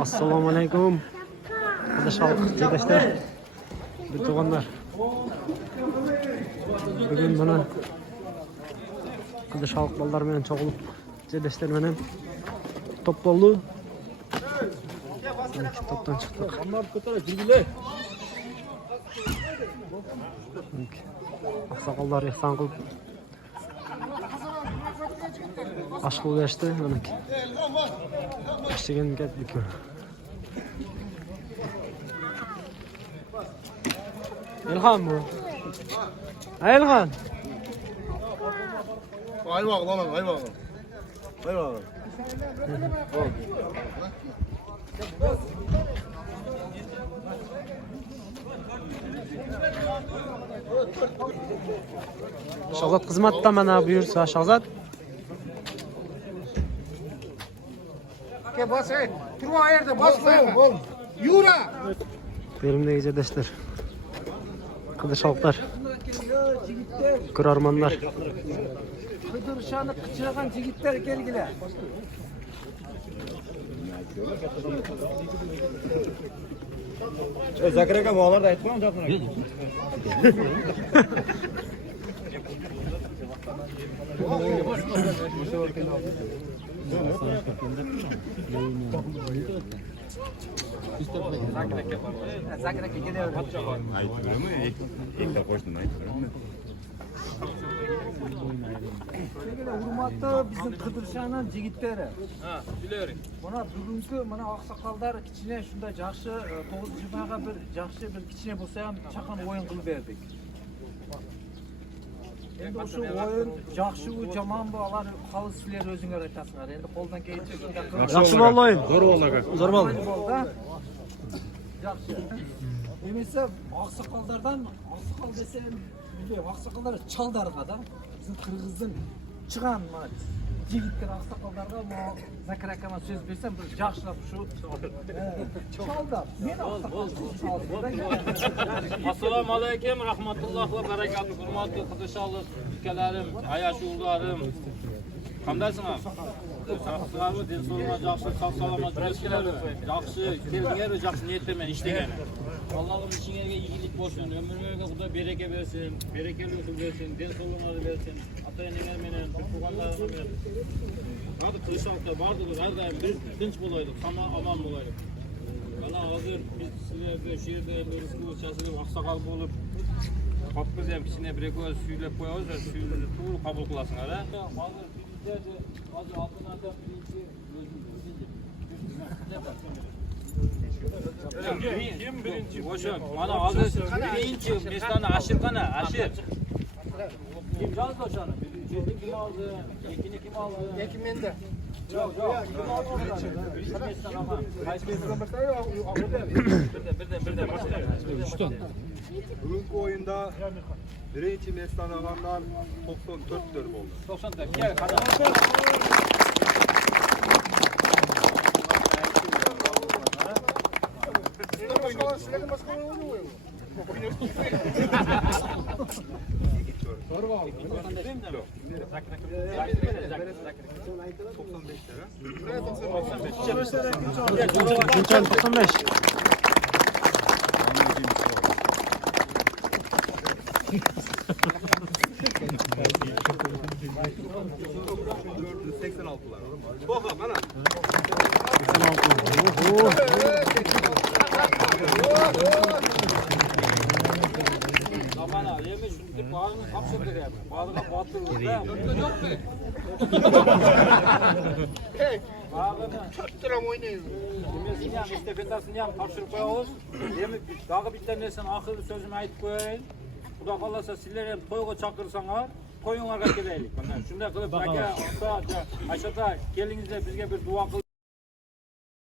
Assalamu alaikum. Arkadaşlar, arkadaşlar, bir tuğanlar. Bugün bana arkadaş halk ballar menen çoğulup, arkadaşlar menen toplandı. Toptan çıktık. Aksakallar ihsan kılıp aşkı geçti. İşçigen geldik. İlhan mı? İlhan. Ay bakalım, ay bakalım. Ay bakalım. Şahzat hizmetten bana buyursa Şahzat. Ke bas et. Turu ayırdı bas koyalım. Yura. Benim de arkadaşlar. Arkadaş halklar. Kurarmanlar. Kıdırşanı kıçıragan jigitler gelgiler. Zakir aka bağlar da aytmam Zakir aka. Zakir aka gidiyor. Aytmıyor mu? İlk koştum aytmıyor mu? Hurmatlı bizim Kıdırşanın jigitleri. Ha, biliyorum. Buna bugünkü mana aksakallar kichine şunda жақсы 9-20 bir жақсы bir kichine bolsa ham chaqan o'yin qilib berdik. Endi o'sha o'yin yaxshi u yomon bu alar xolis sizlar o'zinglar aytasizlar. Endi qo'ldan kelgancha Yaxshi bo'ldi o'yin. Zo'r bo'ldi aka. Zo'r bo'ldi. Yaxshi. Demese aksakallardan aksakal desem bunday aksakallar çaldargada bizim Kırgız'ın çıkan jigitler aksakallarga Zakir akama söz bersem bir yaxshilab shu çaldar. Men Assalomu alaykum, rahmatullohi va barakatuh. Hurmatli qizishalik ukalarim, ayash o'g'llarim. Qandaysizlar? Sog'lom, dinso'zlar, yaxshi, sog' salomat bo'lishinglar. Yaxshi, kelinglar, yaxshi niyat bilan ishlagan. Allohim ishingizga iyilik bo'lsin, umringizga Xudo baraka bersin, barakali o'tib bersin, dinso'zlarni bersin. Ota-onalar bilan, tug'anlarim bilan. Hadi qizishlikda bordik, har doim biz tinch bo'laylik, hamma omon bo'laylik. Mana hozir biz sizlarga shu yerda rizqimiz chasilib oqsoqol bo'lib qopimiz ham kichkina bir ko'z suylab qo'yamiz va suyni to'g'ri qabul qilasizlar. Hozir bizlarda hozir oltinlardan kim birinchi? O'sha mana hozir birinchi mestani Ashir qana? Ashir. Kim yozdi o'shani? Birinchi kim oldi? Ikkinchi kim oldi? Ekin mende. Yok. Kim oldi o'shani? Birinchi mestan ama. Qaysi mestan? Birden başlayalım. Bugünkü oyunda birinci mestan alanlar 94 dönüm oldu. 94. Gel kadar. Güncan 95. Baba bana. 86. Aman ha, yemiş şunu bağını kapsırdık yani. Bağına batırdık da. Yok mu? Bağını Çok lira oynayın. demesini hem istefetasını hem kapsırıp koyalım. Demek dağı bir tanesinin ahırlı sözümü ayıp koyayım. Xudo kalırsa sizler hem toyga çakırsanlar toyunlarga keleylik. Şunday qilib aka, ota, Ayşata kelingizlar bizga bir duo qilib